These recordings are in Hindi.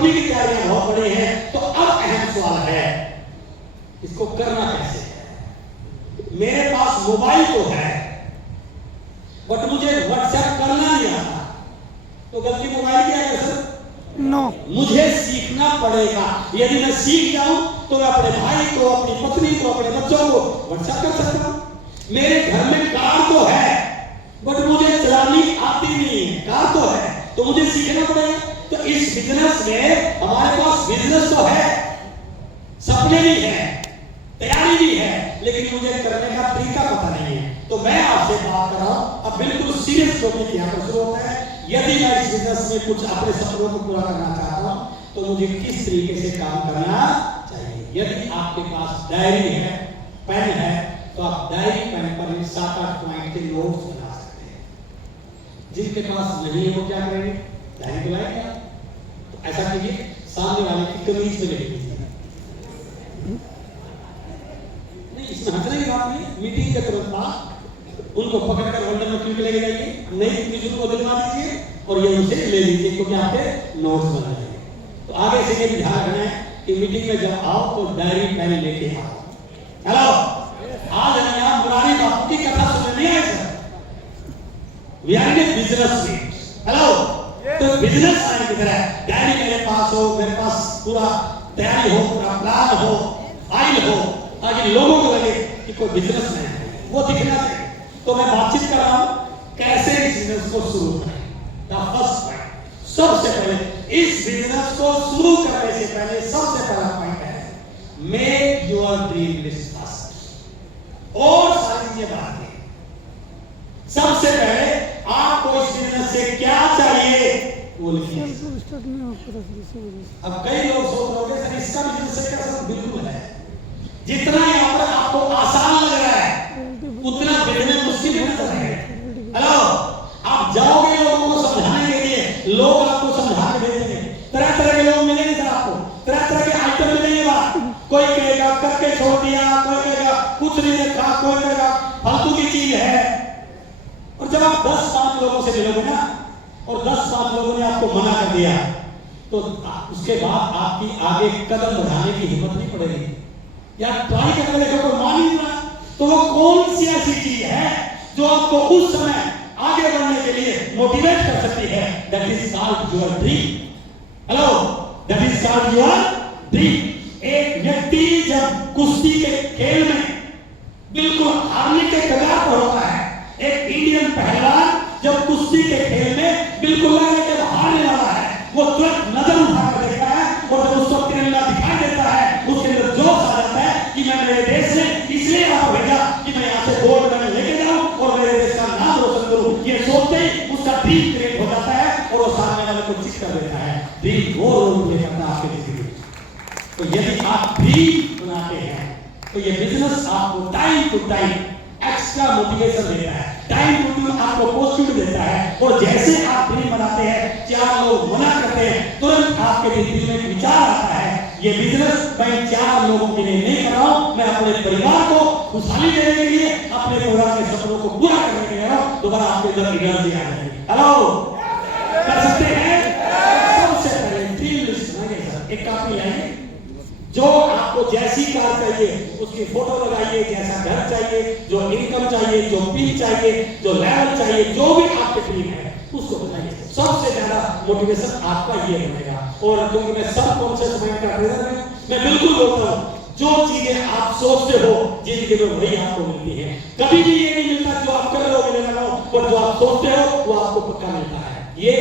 कंपनी की तैयारियां बहुत बड़ी हैं, तो अब अहम सवाल है इसको करना कैसे है। मेरे पास मोबाइल तो है बट मुझे व्हाट्सएप करना नहीं आता, तो गलती मोबाइल की है सर? नो। मुझे सीखना पड़ेगा। यदि मैं सीख जाऊं तो मैं अपने भाई को, अपनी पत्नी को, अपने बच्चों को व्हाट्सएप कर सकता हूं। मेरे घर में कार तो है बट मुझे चलानी आती नहीं है। कार तो है तो मुझे सीखना पड़ेगा। तो इस बिजनेस में हमारे पास बिजनेस तो है, सपने भी है, तैयारी भी है, लेकिन मुझे करने का तरीका पता नहीं है। तो मैं आपसे बात कर रहा हूं, अब बिल्कुल सीरियस टॉपिक यहां पर शुरू होता है। यदि मैं इस बिजनेस में कुछ अपने सपनों को पूरा करना चाहता हूं तो मुझे किस तरीके से काम करना चाहिए। यदि आपके पास डायरी है, पेन है, तो आप डायरी पेन पर 7-8 पॉइंट के नोट्स बना सकते हैं। जिनके पास नहीं है वो क्या करेंगे, डायरी को लाएंगे। तो ऐसा कीजिए, सामने वाले की कमीज में लिख लीजिए। नहीं, इसमें हंसने की बात नहीं है। मीटिंग के तुरंत बाद उनको पकड़कर होल्डर में क्यों लेके जाइए, नई कमीज उनको दिलवा दीजिए और ये उसे ले लीजिए क्योंकि आपके नोट्स बना जाएंगे। तो आगे से ये ध्यान रखना है कि मीटिंग में जब आओ तो डायरी पेन लेके आओ। हेलो, आज हम यहाँ मुरारी बापू की कथा सुनने नहीं आए sir, we are in business meet. Hello, तो बिजनेस मैन की तरह डायरी मेरे पास हो, मेरे पास पूरा तैयारी हो, पूरा प्लान हो, फाइल हो, ताकि लोगों को लगे कि कोई बिजनेस मैन है, वो दिखना चाहिए। तो मैं बातचीत कर रहा हूं कैसे इस बिजनेस को शुरू करें। द फर्स्ट पॉइंट, सबसे पहले इस बिजनेस को शुरू करने से पहले सबसे पहला पॉइंट है make your dream list first. और सारी चीजें बात है, सबसे पहले आपको इस बिजनेस से क्या चाहिए वो लिखिए। अब कई लोग सोच रहे होंगे सर इसका बिजनेस है क्या? सर बिल्कुल है। जितना यहाँ पर आपको आसान लग रहा है उतना बिजनेस मुश्किल नजर आएगा। हेलो, आप जाओगे लोगों को समझाने के लिए, लोग आपको समझा के भेजेंगे। तरह तरह के लोग मिलेंगे सर आपको, तरह तरह के आइटम मिलेंगे। बात कोई कहेगा करके छोड़ दिया, कोई कहेगा कुछ नहीं देखा, कोई कहेगा फालतू की चीज है। और जब आप 10-5 लोगों से मिलोगे ना और 10-5 लोगों ने आपको मना कर दिया तो उसके बाद आपकी आगे कदम बढ़ाने की हिम्मत नहीं पड़ेगी। या ट्राई करके देखो, कोई मान ही नहीं, तो वो कौन सी ऐसी चीज है जो आपको उस समय आगे बढ़ने के लिए मोटिवेट कर सकती है? That is called your dream. Hello, that is called your dream. एक व्यक्ति जब कुश्ती के खेल में बिल्कुल हारने के कगार पर होता है, एक इंडियन पहलवान जब कुश्ती के खेल में बिल्कुल लगे कि हारने वाला है, वो तुरंत नजर उठाकर देखता है और जब उसको तिरंगा दिखाई देता है उसके अंदर जोश आ जाता है कि मैं मेरे देश से इसलिए आपको भेजा कि मैं यहाँ से गोल्ड मेडल लेके जाऊं और मेरे देश का नाम रोशन करूं। ये सोचते ही उसका ड्रीम क्रिएट हो जाता है और वो सामने वाले को चिट कर देता है। ड्रीम वो रोल प्ले करता है आपके जिंदगी में। तो यदि आप ड्रीम बनाते हैं तो ये बिजनेस आपको time to time extra motivation देता है, टाइम टू टाइम आपको पॉजिटिव देता है। और जैसे आप ड्रीम बनाते हैं, 4 लोग मना करते हैं, तुरंत आपके दिल में विचार आता है ये बिजनेस मैं 4 लोगों के लिए नहीं कर रहा हूं, मैं अपने परिवार को खुशहाली देने के लिए, अपने परिवार के सपनों को पूरा करने के लिए दोबारा आपके अंदर एनर्जी आ जाएगी। हेलो, कर सकते हैं? सबसे पहले ड्रीम लिस्ट बनाइए सर, एक कॉपी लाइए। जो आपको जैसी कार चाहिए उसकी फोटो लगाइए, जैसा घर चाहिए, जो इनकम चाहिए, जो पिन चाहिए, जो लेवल चाहिए, जो भी आपके ड्रीम है उसको बनाइए। सबसे ज्यादा मोटिवेशन आपका ये बनेगा। और क्योंकि मैं सबकॉन्शियस माइंड का ट्रेनर हूं, मैं बिल्कुल बोलता हूं जो चीजें आप सोचते हो जिंदगी में वही आपको मिलती है। कभी भी ये नहीं मिलता जो आप कर रहे हो मिलेगा ना, पर जो आप सोचते हो वो आपको पक्का मिलता है। ये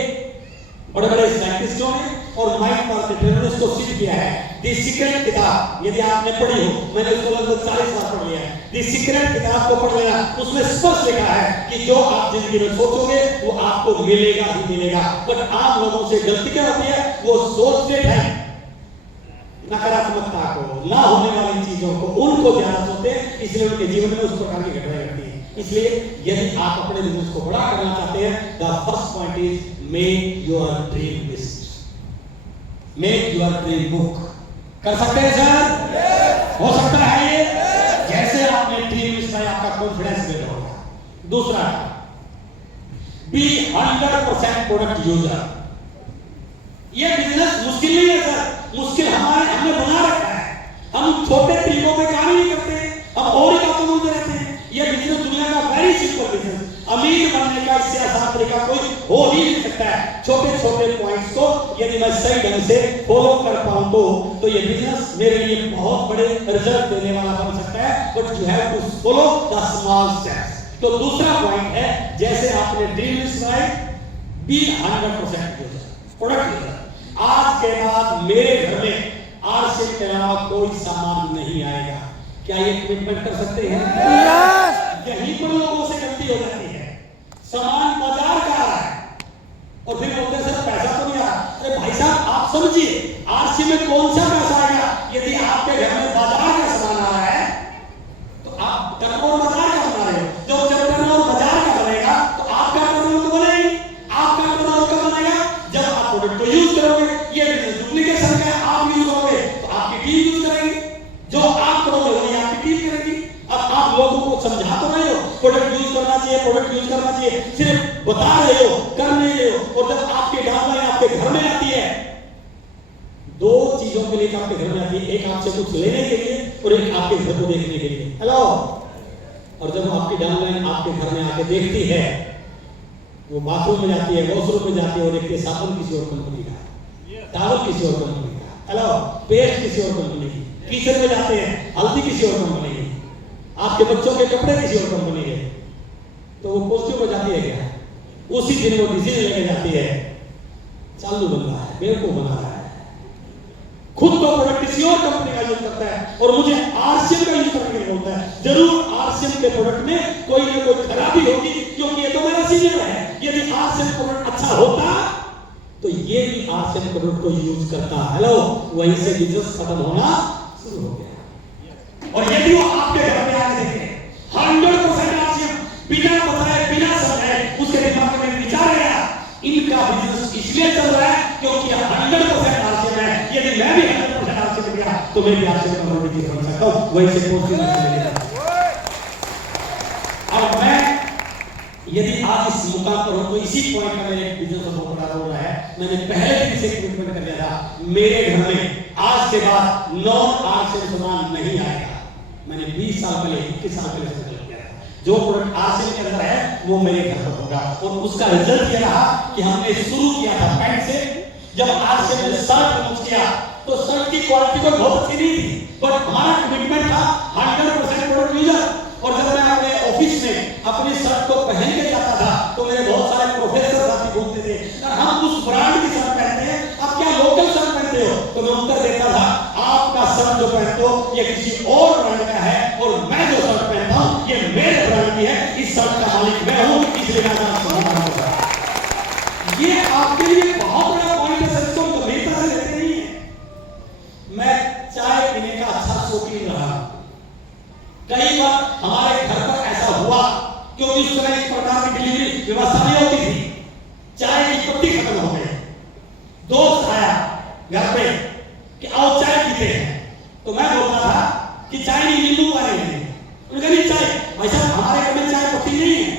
बड़े बड़े साइंटिस्टों ने और माइंड पावर ट्रेनर ने इसको सिद्ध किया है। द सीक्रेट किताब यदि आपने पढ़ी हो, मैंने उसको लगभग 40 बार पढ़ लिया है। द सीक्रेट किताब को पढ़ लेना, उसमें स्पष्ट लिखा है कि जो आप जिंदगी में सोचोगे वो आपको मिलेगा ही मिलेगा। बट आम लोगों से गलती क्या होती है, वो सोचते हैं नकारात्मकता को, ना होने वाली चीजों को, उनको ज्यादा सोचते हैं, इसलिए उनके जीवन में उस प्रकार की घटनाएं घटती हैं। इसलिए यदि आप अपने बिजनेस को बड़ा करना चाहते हैं, the first point is make your dream list, make your dream book. कर सकते हैं सर? हो सकता है ये? जैसे आपने ड्रीम लिस्ट में आपका कॉन्फिडेंस बिल्ड होगा। दूसरा, बी 100% प्रोडक्ट यूजर। ये बिजनेस बिजनेस मुश्किल नहीं है सर, मुश्किल हमने बना रखा है। हम छोटे तरीकों पे काम नहीं करते, हम और ही बातों में रहते हैं। ये बिजनेस दुनिया का वेरी सिंपल बिजनेस, अमीर बनने का इससे आसान तरीका कोई हो ही नहीं सकता है। छोटे छोटे पॉइंट्स को यदि मैं सही ढंग से फॉलो कर पाऊं तो ये बिजनेस मेरे लिए बहुत बड़े रिजल्ट देने वाला बन सकता है। But you have to follow the small steps. तो दूसरा पॉइंट है, जैसे आपने ड्रीम लिस्ट बी 100% प्रोडक्ट। आज के बाद मेरे घर में आरसीएम के अलावा कोई सामान नहीं आएगा। क्या ये कमिटमेंट कर सकते हैं? यहीं पर लोगों से गलती हो जाती है। सामान बाजार का आ रहा है और फिर बोलते हैं सर पैसा तो नहीं आ रहा। अरे भाई साहब आप समझिए, आरसीएम में कौन सा पैसा आएगा? यदि आपके घर में बाजार का सामान आ रहा है तो आप टर्नओवर बाजार का बना रहे हो। जब टर्नओवर बाजार का बनेगा तो आपका टर्नओवर तो बनेगा ही। आपका टर्नओवर कब बनेगा? जब आप प्रोडक्ट को यूज करोगे। ये डुप्लीकेशन का आप यूज करोगे तो आपकी टीम यूज करेगी, जो आप करोगे वही आपकी टीम करेगी। अब आप लोगों को समझा तो रहे हो प्रोडक्ट यूज करना चाहिए, प्रोडक्ट यूज करना चाहिए, सिर्फ बता रहे हो, कर नहीं रहे हो। और जब आपके डाउनलाइन आपके घर में आती है, दो चीजों के लिए आपके घर में आती है, एक आपसे कुछ लेने के लिए और एक आपके घर को देखने के लिए। हेलो। और जब आपकी डाउनलाइन आपके घर में आके देखती है, वो बाथरूम में जाती है, वॉशरूम में जाती है और देखती है साबुन किसी और कंपनी का, टावल किसी और कंपनी का, हेलो, पेस्ट किसी और कंपनी की, किचन में जाते हैं हल्दी किसी और कंपनी की, आपके बच्चों के कपड़े किसी और कंपनी के, तो वो पॉजिटिव हो जाती है क्या? उसी दिन वो डिसीजन लेके जाती है, चालू बन रहा है, बेवकूफ बना रहा है, खुद तो प्रोडक्ट किसी और कंपनी का यूज करता है और मुझे आरसीएम का यूज करने के लिए बोलता है। जरूर आरसीएम के प्रोडक्ट में कोई ना कोई खराबी होगी, क्योंकि ये तो मेरा सीनियर है। यदि आरसीएम प्रोडक्ट अच्छा होता तो ये भी आरसीएम प्रोडक्ट को यूज करता। हेलो, वहीं से बिजनेस खत्म होना शुरू हो गया। और यदि वो आपके घर में आके देखे 100% आरसीएम, बिना बताए बिना समझाए उसके दिमाग में विचार आया, इनका बिजनेस इसलिए चल रहा है क्योंकि 100% आरसीएम है। यदि मैं भी 100% आरसीएम गया तो मैं भी आरसीएम का प्रोडक्ट बन सकता हूं। वहीं से पॉजिटिव मैसेज लेगा। अब मैं यदि आज इस मुकाम पर हूं तो इसी पॉइंट का मेरे बिजनेस को बहुत बड़ा रोल है। मैंने पहले दिन से कमिटमेंट कर लिया था, मेरे घर में आज के बाद नॉन आरसीएम सामान नहीं आएगा। मैंने 20 साल पहले 21 साल पहले संकल्प किया था, जो प्रोडक्ट आरसीएम के अंदर है वो मेरे घर पर होगा। और उसका रिजल्ट ये रहा कि हमने शुरू किया था पैंट से। जब आरसीएम ने शर्ट लॉन्च किया तो शर्ट की क्वालिटी कोई बहुत अच्छी नहीं थी, बट हमारा कमिटमेंट था 100% प्रोडक्ट यूजर। और जब मैं अपने ऑफिस में अपनी शर्ट को पहन के जाता था तो मेरे बहुत सारे प्रोफेसर साथी बोलते थे हम उस ब्रांड की शर्ट पहनते हैं, आप क्या लोकल शर्ट पहनते हो? तो मैं उत्तर देता था आपका शर्ट जो पहनते हो ये किसी और ब्रांड का है और मैं जो शर्ट पहनता हूं ये मेरे ब्रांड की है। इस शर्ट का मालिक मैं हूं, इसलिए मैं ये आपके लिए बहुत बड़ा पॉइंट है। सर, तो गंभीरता से लेते नहीं है। मैं चाय पीने का अच्छा शौकीन रहा। कई बार हमारे घर पर ऐसा हुआ क्योंकि उस समय इस प्रकार की डिलीवरी व्यवस्था नहीं होती थी, चाय की पत्ती खत्म हो गई, दोस्त आया घर पे कि आओ चाय पीते हैं, तो मैं बोलता था कि चाय नहीं, नींबू पानी नहीं। उन्होंने कहा नहीं चाय, भाई साहब हमारे घर में चाय पत्ती नहीं है।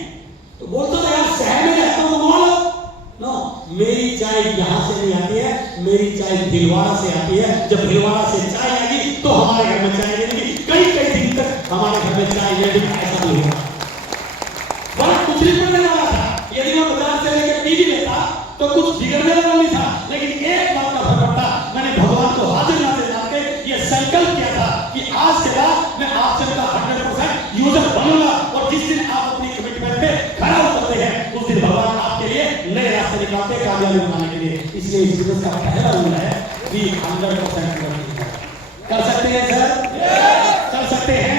तो बोलता था यार शहर में रहता हूं, नो, मेरी चाय यहां से नहीं आती है, मेरी चाय भीलवाड़ा से आती है। जब भीलवाड़ा से चाय आएगी तो हमारे घर में चाय रहेगी। कई कई दिन तक हमारे घर में चाय रहेगी। ऐसा नहीं होगा, बड़ा कुछ नहीं पड़ने वाला था। यदि मैं बाजार से लेकर पी भी लेता तो कुछ बिगड़ने वाला नहीं था। लेकिन एक बात का फर्क पड़ता, मैंने भगवान को हाजिर नाते जान के ये संकल्प किया था कि आज के बाद मैं आपसे 100% यूजर बनूंगा। और जिस दिन आप अपनी कमिटमेंट पे खरा उतरते हैं उस दिन भगवान आपके लिए नए रास्ते निकालते हैं कामयाबी बनाने के लिए। इसलिए इस बिजनेस का पहला रूल है कि 100% कर सकते हैं सर, कर सकते हैं।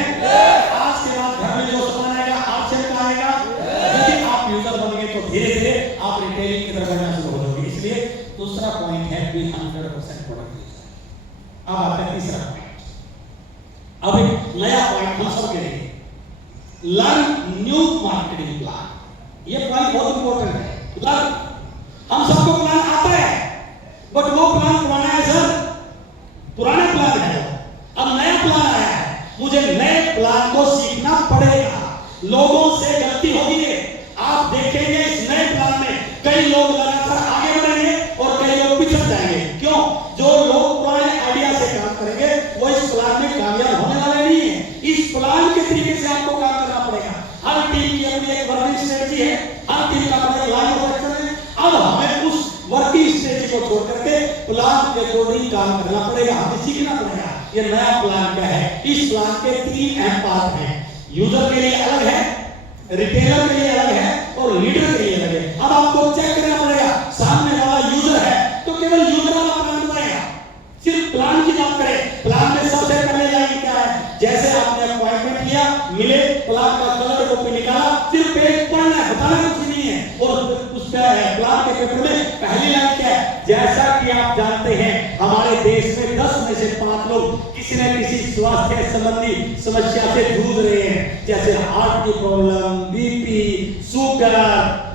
आज के बाद घर में जो सामान आएगा आरसीएम का आएगा। यदि आप यूजर बन गए तो धीरे धीरे आप रिटेलिंग की तरफ बढ़ना शुरू हो जाओगे। इसलिए दूसरा पॉइंट है बी 100% प्रोडक्ट यूजर। अब आता है तीसरा पॉइंट। अब एक नया पॉइंट हम सब के लिए, लर्न न्यू मार्केटिंग प्लान। ये पॉइंट बहुत इंपॉर्टेंट है। लर्न, हम सबको प्लान आता है बट वो प्लान पुराना है सर, पुराना प्लान है। अब नया प्लान आया है, मुझे नए प्लान को सीखना पड़ेगा। लोगों से गलती होगी है। आप देखेंगे इस नए प्लान में कई लोग लगातार आगे बढ़ेंगे और कई लोग पिछड़ जाएंगे। क्यों? को छोड़ करके प्लान के अकॉर्डिंग काम करना पड़ेगा, हमें सीखना पड़ेगा। ये नया प्लान क्या है? इस प्लान के 3 अहम पार्ट हैं। यूजर के लिए अलग है, रिटेलर के लिए अलग है और लीडर के लिए अलग है। अब आपको चेक करना पड़ेगा, सामने वाला यूजर है तो केवल यूजर वाला प्लान बताएगा। सिर्फ प्लान की बात करें, प्लान में सबसे पहले लाइन क्या है? जैसे आपने अपॉइंटमेंट लिया, मिले, प्लान का कलर कॉपी निकाला, सिर्फ पेज पढ़ना है, बताना कुछ नहीं है। और उसका प्लान के पेपर में पहली लाइन क्या है? जैसा कि आप जानते हैं हमारे देश में 10 में से 5 लोग किसी न किसी स्वास्थ्य संबंधी समस्या से जूझ रहे हैं, जैसे हार्ट की प्रॉब्लम, बीपी, शुगर,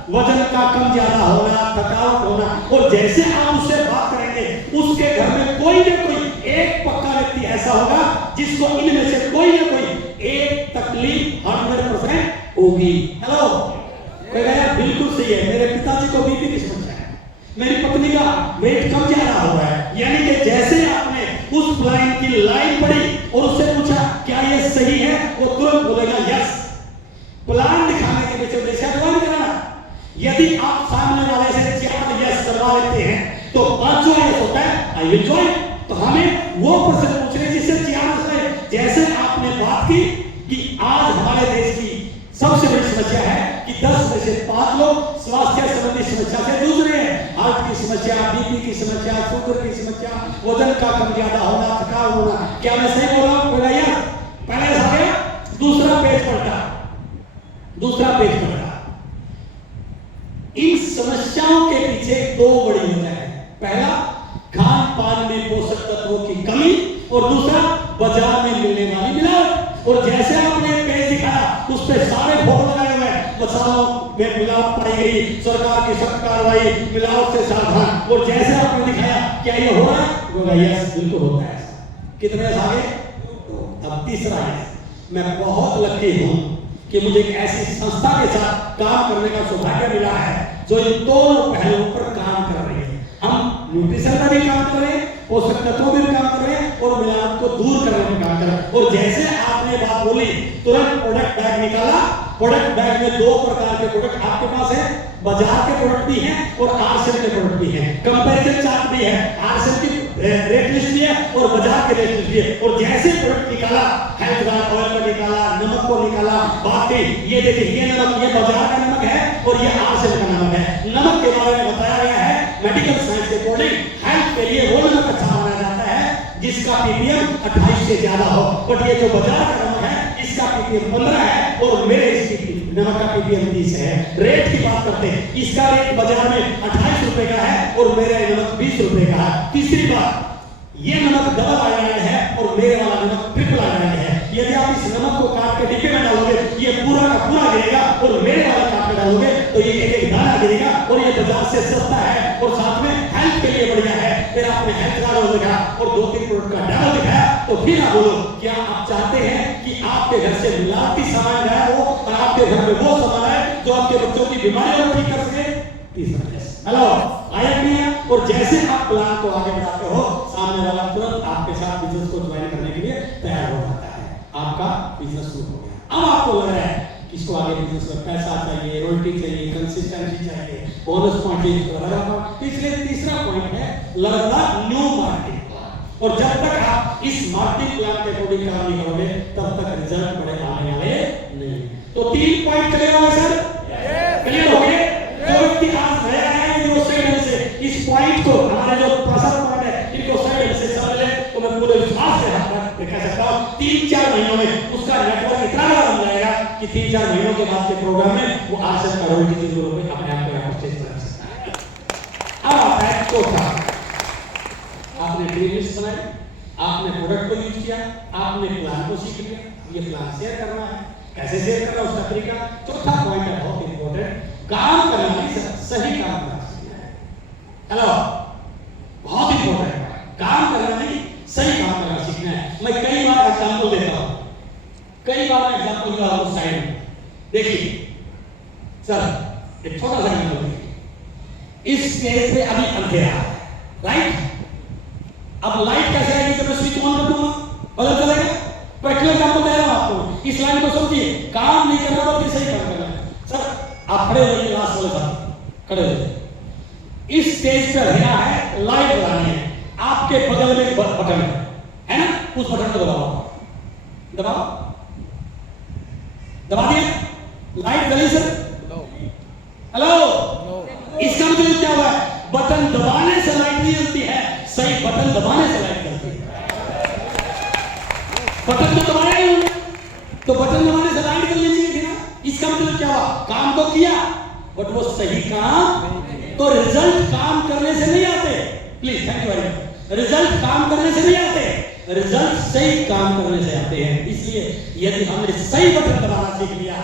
वजन का कम ज्यादा होना, थकावट होना। और जैसे आप उससे बात करेंगे, उसके घर में कोई न कोई एक पक्का व्यक्ति ऐसा होगा जिसको इनमें से कोई न कोई एक तकलीफ 100% होगी। हेलो, कोई कहेगा बिल्कुल सही है, मेरे पिताजी को बीपी की समस्या है, मेरी पत्नी का वेट कम ज्यादा हो रहा है। यानी कि जैसे आपने उस लाइन की लाइन पढ़ी और उससे पूछा क्या ये सही है, वो तुरंत बोलेगा यस। प्लान दिखाने के पीछे उद्देश्य प्लान कराना। यदि आप सामने वाले से 4 यस करवा लेते हैं तो 5वां यस होता है आई विल जॉइन। तो हमें वो प्रश्न पूछने जिससे 4 है। जैसे आपने बात की कि आज हमारे देश की सबसे बड़ी समस्या है कि 10 में से 5 लोग स्वास्थ्य संबंधी समस्या से जूझ रहे हैं। हार्ट की समस्या, बीपी की समस्या, शुगर की समस्या, वजन का कम ज्यादा होना, थकान होना। क्या मैं सही बोल रहा हूं? पहले आ गया, दूसरा पेज पढ़ता, दूसरा पेज पढ़ता। इन समस्याओं के पीछे 2 बड़ी वजह है। पहला, खान पान में पोषक तत्वों की कमी और दूसरा बाजार में मिलने वाली मिलावट। और जैसे आपने पेज दिखाया उस पे सारे फोटो लगाए हुए हैं, मसालों में मिलावट पाई गई, सरकार की सख्त कार्रवाई, मिलावट से सावधान। और जैसे आपने दिखाया क्या ये हो रहा है? बोला यस, बिल्कुल होता है। कितने आगे? अब तीसरा है, मैं बहुत लकी हूं कि मुझे एक ऐसी संस्था के साथ काम करने का सौभाग्य मिला है जो इन दोनों पहलुओं पर काम कर रही है। हम न्यूट्रिशन में भी काम कर रहे हैं, पोषक तत्वों में भी काम कर रहे हैं और मिलावट को दूर करने में काम कर रहे हैं। और जैसे आपने बात बोली, तुरंत प्रोडक्ट बैग निकाला। प्रोडक्ट बैग में 2 प्रकार के प्रोडक्ट आपके पास है, बाजार के प्रोडक्ट भी हैं और आरसीएम के प्रोडक्ट भी हैं। कंपैरिजन चार्ट भी है, आरसीएम की रेट लिस्ट भी है और बाजार के रेट लिस्ट भी है। और जैसे प्रोडक्ट निकाला, हेल्थ गार्ड ऑयल को निकाला, नमक को निकाला, बात की ये देखिए ये नमक, ये बाजार का नमक है और ये आरसीएम का नमक है। नमक के बारे में बताया गया है मेडिकल साइंस के अकॉर्डिंग हेल्थ के लिए वो नमक अच्छा माना जाता है जिसका पीपीएम 28 से ज्यादा हो। बट ये जो बाजार का नमक है इसका पीपीएम 15 है और मेरे नमक का पीपीएम 30 है। रेट की बात करते हैं, इसका रेट बाजार में 28 रुपए का है और मेरा नमक 20 रुपए का है। तीसरी बात, ये नमक डबल आयोडाइड है और मेरे वाला नमक ट्रिपल आयोडाइड है। यदि आप इस नमक को काट के डिब्बे में डालोगे ये पूरा का पूरा गिरेगा और मेरे वाला काट के डालोगे तो ये एक एक दाना गिरेगा और ये बाजार से सस्ता है और साथ में हेल्थ के लिए बढ़िया है। फिर आपने हेल्थ कार्ड दिखा और 2-3 प्रोडक्ट का डेमो दिखाया तो फिर आप बोलो क्या आप चाहते हैं कि आपके घर से मिलावटी सामान गायब हो और आपके घर में वो सामान है जो आपके बच्चों की बीमारियों को ठीक कर सके? तीसरा यस। हेलो, आया नहीं है? और जैसे आप प्लान को आगे बढ़ाते हो, सामने वाला तुरंत आपके साथ बिजनेस को ज्वाइन करने के लिए तैयार हो जाता है। आपका बिजनेस शुरू हो गया। अब आपको लग रहा है कि इसको आगे बिजनेस में पैसा चाहिए, रॉयल्टी चाहिए, कंसिस्टेंसी चाहिए, बोनस पॉइंट चाहिए। इसलिए तीसरा पॉइंट है लगता न्यू मार्केटिंग प्लान। और जब तक आप इस मार्केटिंग प्लान के अकॉर्डिंग काम नहीं करोगे तब तक रिजल्ट बड़े आने वाले नहीं। तो 3 पॉइंट क्लियर हो सर? क्लियर हो गए? जो व्यक्ति आज नया है जो सही ढंग से इस पॉइंट को, हमारे जो प्रसार पॉइंट है इनको सही ढंग से समझ ले तो मैं पूरे विश्वास से कह सकता हूं 3-4 महीनों में उसका नेटवर्क इतना बड़ा बन जाएगा कि 3-4 महीनों के बाद के प्रोग्राम में वो आरसीएम करोड़ की चीजों में अपने आप को यहाँ परचेज कर सकता है। अब आता है चौथा, आपने ड्रीम लिस्ट बनाई, आपने प्रोडक्ट को यूज किया, आपने प्लान को सीख लिया, ये प्लान शेयर करना है, कैसे शेयर करना है उसका तरीका। चौथा पॉइंट है बहुत इंपॉर्टेंट, काम करना नहीं सही काम करना सीखना है। हेलो, बहुत इंपॉर्टेंट है, काम करना नहीं सही काम करना सीखना है। मैं कई बार एग्जांपल देता हूं, कई बार मैं एग्जांपल दूंगा उस साइड में। देखिए सर एक छोटा सा एग्जांपल देखिए, इस केस पे अभी अंधेरा है, राइट? अब लाइट कैसे आएगी जब मैं स्विच ऑन कर दूंगा? पता चलेगा? प्रैक्टिकल एग्जांपल दे रहा हूं आपको, इस लाइन को समझिए। काम नहीं करना बल्कि सही काम करना है। सर आप खड़े होइए, लास्ट वाले साथ खड़े होइए। इस स्टेज पर रहना है, लाइट लगानी है। आपके बगल में एक बटन है ना, उस बटन को दबाओ, दबाओ, दबा दिया, लाइट जली सर? हेलो, इसका मतलब क्या हुआ? बटन दबाने से लाइट नहीं जलती है, सही बटन दबाने से लाइट जलती है। बटन तो दबाया ही होगा, तो बटन दबाने से लाइट जलनी चाहिए थी ना। इसका मतलब क्या हुआ? काम तो किया, बट वो सही काम, तो रिजल्ट काम करने से नहीं आते। Please, thank you very much. Result काम करने से नहीं आते, रिजल्ट सही काम करने से आते हैं। इसलिए यदि हमने सही बटन दबाना सीख लिया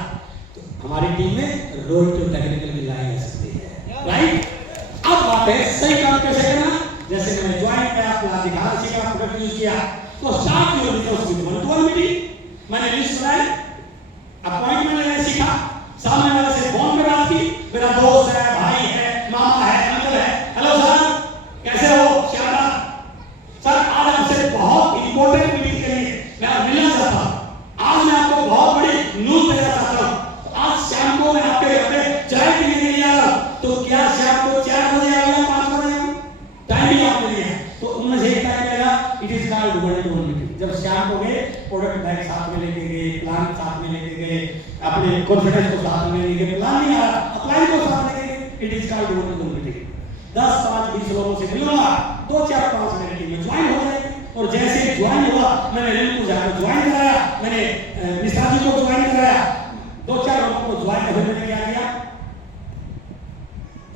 तो हमारी टीम में रोल टू टेक्निकल भी लाई जा सकती है, राइट? अब बात है सही काम कैसे करना। जैसे मैंने ज्वाइन किया, आपको दिखाना सीखा, प्रोडक्ट यूज किया, तो start your business with one two one meeting. मैंने लिस्ट बनाई, अपॉइंटमेंट लेना सीखा, सामने वाले से फोन पे बात की, मेरा दोस्त है, भाई है, मामा है, अंकल है, हेलो सर कैसे हो, श्यामा सर, आज आपसे बहुत इंपॉर्टेंट मीटिंग के लिए मैं मिलना चाहता हूं। आज मैं आपको बहुत बड़ी न्यूज़ देना चाहता हूं। आज शाम को मैं आपके घर पे चाय पीने के लिए आ रहा हूं, तो क्या शाम को 4 बजे आएगा, 5 बजे आएगा? टाइम भी आपके लिए है, तो उनमें से एक टाइम आएगा, it is called one two one meeting. जब शाम को गए, प्रोडक्ट बैग साथ में लेके गए, प्लान साथ में लेके गए, अपने कॉन्फिडेंस को साथ में लेके गए, प्लान नहीं आ रहा, अप्लाई को साथ में लेके गए, it is called one two one meeting. 10, 5, 20 लोगों से मिलूंगा, 2, 4, 5 मिनट टीम में ज्वाइन हो जाएगी। और जैसे ज्वाइन हुआ, मैंने रिंकू जाकर ज्वाइन कराया, मैंने निशा जी को ज्वाइन कराया, 2-4 लोगों को ज्वाइन करने मैंने क्या किया,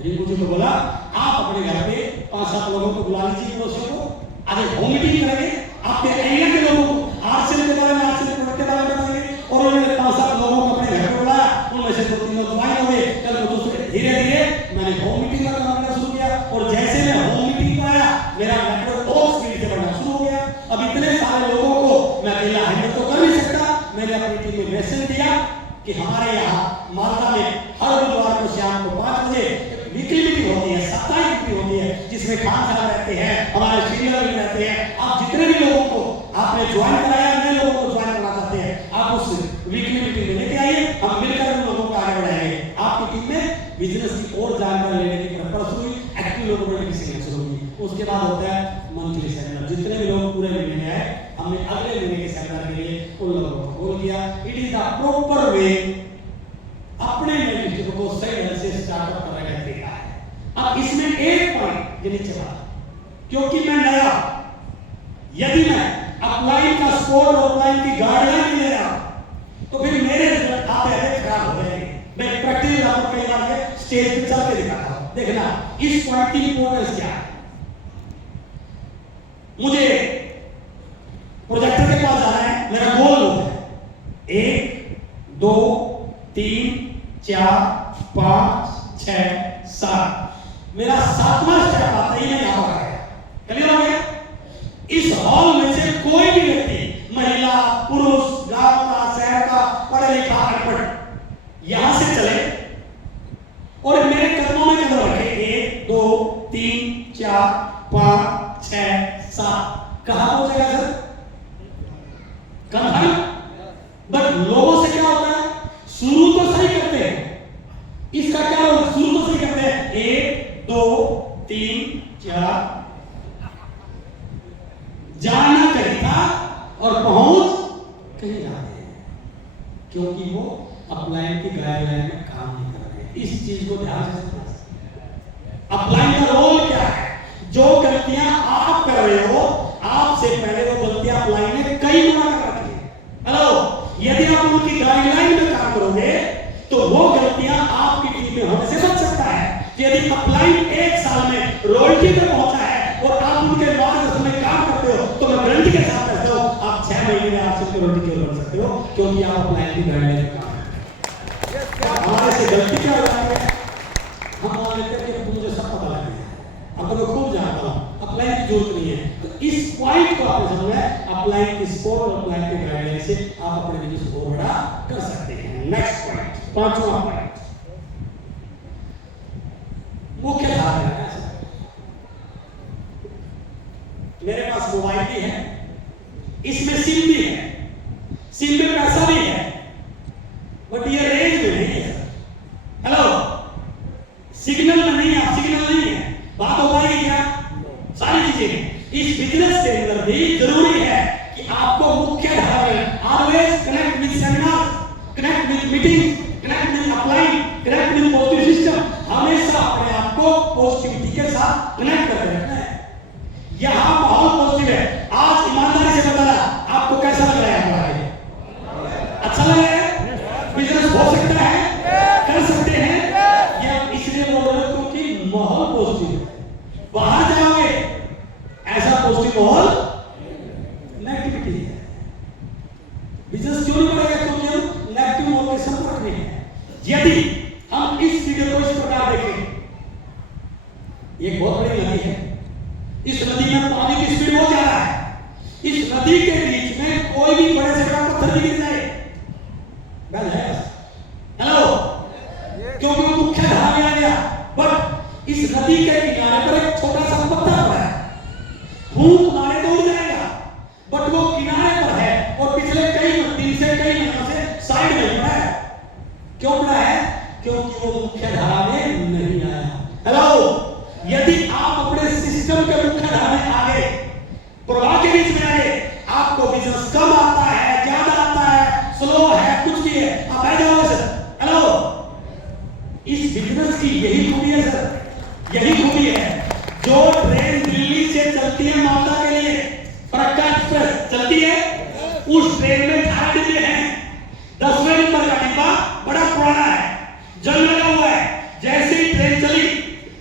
रिंकू जी को बोला आप अपने घर पे 5-7 लोगों को बुला लीजिए, पड़ोसियों को, आज होम मीटिंग करेंगे, आपके एरिया के लोगों को आरसेल के बारे में, आरसेल प्रोडक्ट के बारे में बताएंगे। और उन्होंने 5-7 लोगों को अपने घर पे बुलाया, उनमें से 2-3 लोग ज्वाइन हो गए। कल दूसरे धीरे धीरे मैंने होम मीटिंग का काम करना शुरू किया, और जैसे मैं होम मीटिंग पर आया, मेरा नेटवर्क और स्पीड से बढ़ना शुरू हो गया। अब इतने सारे लोगों को मैं अकेला हैंडल तो कर नहीं सकता। मैंने अपनी टीम में मैसेज दिया कि हमारे यहाँ मालदा में हर बुधवार को शाम को 5 बजे वीकली मीटिंग होती है, साप्ताहिक मीटिंग होती है, जिसमें खान साहब रहते हैं, हमारे सीनियर भी रहते हैं। आप जितने भी लोगों को आपने ज्वाइन कराया, नए लोगों को ज्वाइन करना चाहते हैं, आप उस वीकली मीटिंग में लेके आइए, हम मिलकर उन लोगों को आगे बढ़ाएंगे। आपकी टीम में बिजनेस की और जानकारी लेने की परंपरा शुरू हुई, एक्टिव लोगों को मिलकर शुरू हुई। उसके बाद होता है मंथली सेमिनार। जितने भी लोग पूरे महीने में आए, हमने अगले महीने के सेमिनार के लिए उन लोगों को कॉल किया। It is the proper way अपने मेडिटेशन को सही ढंग से स्टार्टअप करने का तरीका है। अब इसमें एक पॉइंट ये नीचे बात, क्योंकि मैं नया, यदि मैं अपलाइन का स्कोर और अपलाइन की गाइडलाइन ले रहा हूं, तो फिर मेरे रिजल्ट आते आते खराब हो जाएंगे। मैं प्रैक्टिकल आपको कई बार स्टेज पे चल के दिखाता हूं। देखना इस पॉइंट की इंपॉर्टेंस क्या है। मुझे प्रोजेक्टर के पास जाना है, मेरा गोल है 1, 2, 3, 4, 5, 6, 7। मेरा 7वां स्टेप आता ही मैं यहां पर आया। क्लियर हो गया? इस हॉल में से कोई भी व्यक्ति, महिला, पुरुष, गांव का, शहर का, पढ़ा लिखा, अनपढ़, यहां से चले और मेरे कदमों में कदम रखे, 1, 2, 3, 4, 5, 6, 7। कहां पहुंचेगा सर? कंफर्म? बट लोगों से क्या होता है, शुरू तो सही करते हैं, इसका क्या होगा, शुरू तो सही करते हैं, 1, 2, 3, 4, जाना कहीं था और पहुंच कहीं जाते हैं, क्योंकि वो अपलाइन की गाइडलाइन में काम नहीं कर रहे। इस चीज को ध्यान से समझना। अपलाइन का रोल क्या है? जो गलतियां आप कर रहे हो, आपसे पहले वो गलतियां अपलाइन ने कई गुना कर रखी है। हेलो, यदि आप उनकी गाइडलाइन में काम करोगे तो वो गलतियां आपकी टीम में होने से बच सकता है। यदि अपलाइन 1 साल में रॉयल्टी तक पहुंचा है और आप उनके मार्गदर्शन में काम करते हो, तो मैं गारंटी के साथ कहता हूं आप 6 महीने में आप सिर्फ रॉयल्टी क्यों बन सकते हो, क्योंकि आप अपलाइन की गाइडलाइन में काम करते हो। हमारे से गलती क्या होता है, हम मान लेते हैं कि मुझे सब पता लग गया, अब तो मैं खूब जानता हूं, अपलाइन की जरूरत नहीं है। तो इस पॉइंट को आपने समझना है, अपलाइन की स्कोर और अपलाइन की गाइडलाइन से आप अपने बिजनेस को बड़ा कर सकते हैं। नेक्स्ट पॉइंट, 5वां पॉइंट, मुख्य धारणा है। मेरे पास मोबाइल भी है, इसमें सिम भी है, सिम में पैसा भी है, बट ये रेंज में नहीं है। हेलो, सिग्नल में नहीं है, सिग्नल नहीं है, सारी चीजें। इस बिजनेस के अंदर भी जरूरी है कि आपको मुख्य धारा में always connect with seminar, connect with meeting, connect with upline, connect with positive system. हमेशा अपने आप को पॉजिटिविटी के साथ कनेक्ट करके रखना है। यहां माहौल पॉजिटिव है। आज ईमानदारी से बताना, आपको कैसा लग रहा है? हमारा अच्छा लग रहा है? बिजनेस हो सकता है, कर सकते हैं। यह इसलिए बोल रहे हैं क्योंकि माहौल पॉजिटिव है। बाहर जाओगे ऐसा पॉजिटिव माहौल, नेगेटिविटी है। बिजनेस क्यों नहीं बढ़ेगा? क्योंकि हम नेगेटिव माहौल के संपर्क में हैं। यदि हम इस वीडियो को इस प्रकार देखें, एक बहुत बड़ी नदी है, इस नदी में पानी की स्पीड बहुत ज्यादा है। इस नदी के बीच में कोई भी बड़े से बड़ा पत्थर भी गिर जाए, गल है। हेलो, क्योंकि वो मुख्य धारा में आ गया। बट इस नदी के किनारे पर एक छोटा सा पत्थर पड़ा है, भूख मारे तो उड़ जाएगा, बट वो किनारे पर है और पिछले कई दिन से, कई महीनों से साइड में पड़ा है। क्यों पड़ा है? क्योंकि वो मुख्य धारा में नहीं आया। हेलो, यदि आप अपने सिस्टम के मुख्य धारा में आ गए, प्रवाह के बीच में आ गए, आपको बिजनेस कम आता है, ज्यादा आता है, स्लो है, कुछ भी है, आप आ जाओगे सर। हेलो, इस बिजनेस की यही खूबी है सर, यही खूबी है। जो ट्रेन दिल्ली से चलती है मालदा के लिए, फरक्का एक्सप्रेस चलती है, उस ट्रेन में 18 डिब्बे हैं। 10वें नंबर का डिब्बा बड़ा पुराना है, जंग लगा हुआ है। जैसे ही ट्रेन चली,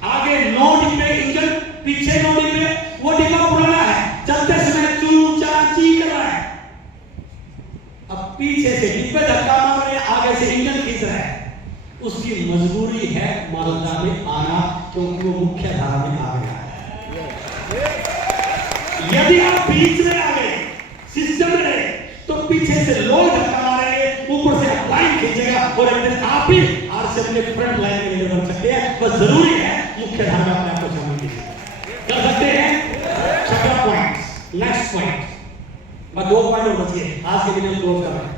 आगे 9 डिब्बे इंजन, पीछे 9 डिब्बे, वो डिब्बा पुराना है, चलते समय चू चा ची कर रहा है। अब पीछे से डिब्बे धक्का मार रहे हैं, आगे से इंजन खींच रहा है। उसकी मजबूरी है मालदा में आना, क्योंकि वो मुख्य धारा में आ गया है। यदि आप बीच में आ गए, सिस्टम में रहे, तो पीछे से लोग धक्का मारेंगे, ऊपर से लाइन खींचेगा और एक दिन आप भी आर से अपने फ्रंट लाइन के लिए बढ़ सकते हैं। बस जरूरी है मुख्य धारा में अपने आप को शामिल कीजिए। कर सकते हैं। 6 पॉइंट, नेक्स्ट पॉइंट, मैं 2 पॉइंट और बचिए, आज के वीडियो क्लोज कर रहा हूं।